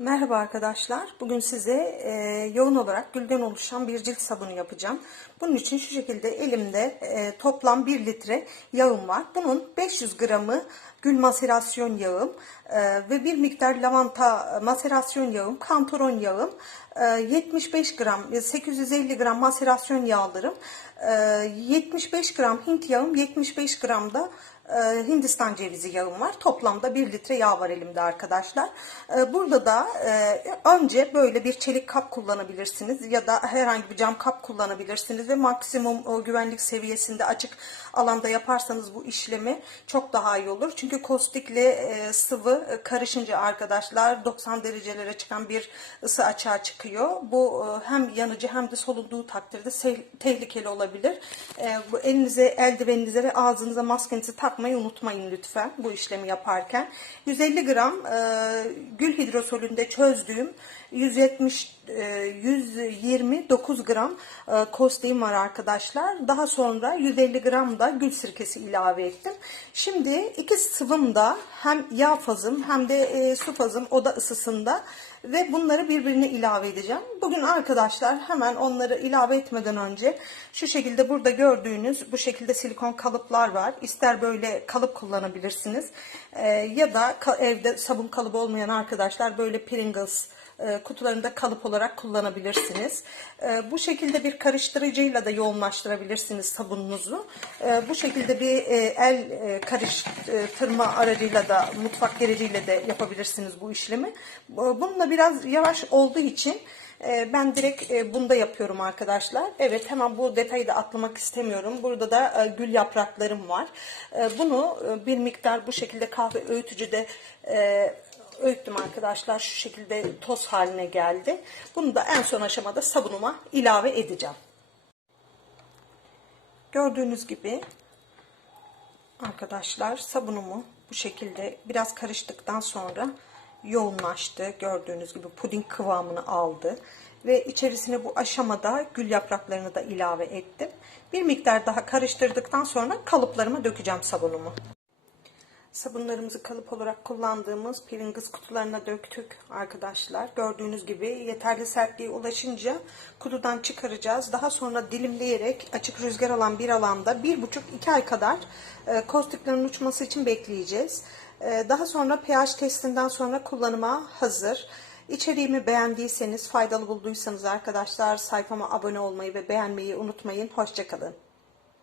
Merhaba arkadaşlar. Bugün size e, yoğun olarak gülden oluşan bir cilt sabunu yapacağım. Bunun için şu şekilde elimde e, toplam 1 litre yağım var. Bunun 500 gramı gül maserasyon yağım e, ve bir miktar lavanta maserasyon yağım, kantaron yağım, e, 75 gram, e, 850 gram maserasyon yağlarım, e, 75 gram Hint yağım, 75 gram da e, Hindistan cevizi yağım var. Toplamda 1 litre yağ var elimde arkadaşlar. E, Burada da e, önce böyle bir çelik kap kullanabilirsiniz ya da herhangi bir cam kap kullanabilirsiniz ve maksimum güvenlik seviyesinde açık alanda yaparsanız bu işlemi çok daha iyi olur. Çünkü kostikle sıvı e, karışınca arkadaşlar 90 derecelere çıkan bir ısı açığa çıkıyor. Bu e, hem yanıcı hem de solunduğu takdirde tehlikeli olabilir. Bu elinize, eldiveninize ve ağzınıza maskenizi takmayı unutmayın lütfen bu işlemi yaparken. 150 gram e, gül hidrosolünde çözdüğüm 170 e, 129 gram e, kosteğim var arkadaşlar. Daha sonra 150 gram da gül sirkesi ilave ettim. Şimdi iki sıvım da hem yağ fazım hem de e, su fazım oda ısısında ve bunları birbirine ilave edeceğim. Bugün arkadaşlar hemen onları ilave etmeden önce şu şekilde burada gördüğünüz bu şekilde silikon kalıplar var. İster böyle kalıp kullanabilirsiniz e, ya da evde sabun kalıbı olmayan arkadaşlar böyle Pringles kutularında kalıp olarak kullanabilirsiniz. E, Bu şekilde bir karıştırıcıyla da yoğunlaştırabilirsiniz sabununuzu. E, Bu şekilde bir e, el e, karıştırma aracıyla da mutfak gereciyle de yapabilirsiniz bu işlemi. Bu- Bununla biraz yavaş olduğu için e, ben direkt e, bunda yapıyorum arkadaşlar. Evet hemen bu detayı da atlamak istemiyorum. Burada da e, gül yapraklarım var. E, Bunu e, bir miktar bu şekilde kahve öğütücüde e, öğüttüm arkadaşlar. Şu şekilde toz haline geldi. Bunu da en son aşamada sabunuma ilave edeceğim. Gördüğünüz gibi arkadaşlar sabunumu bu şekilde biraz karıştıktan sonra yoğunlaştı. Gördüğünüz gibi puding kıvamını aldı. Ve içerisine bu aşamada gül yapraklarını da ilave ettim. Bir miktar daha karıştırdıktan sonra kalıplarıma dökeceğim sabunumu. Sabunlarımızı kalıp olarak kullandığımız Pringles kutularına döktük arkadaşlar. Gördüğünüz gibi yeterli sertliğe ulaşınca kutudan çıkaracağız. Daha sonra dilimleyerek açık rüzgar alan bir alanda 1,5-2 ay kadar e, kostiklerin uçması için bekleyeceğiz. E, Daha sonra pH testinden sonra kullanıma hazır. İçeriğimi beğendiyseniz, faydalı bulduysanız arkadaşlar sayfama abone olmayı ve beğenmeyi unutmayın. Hoşçakalın.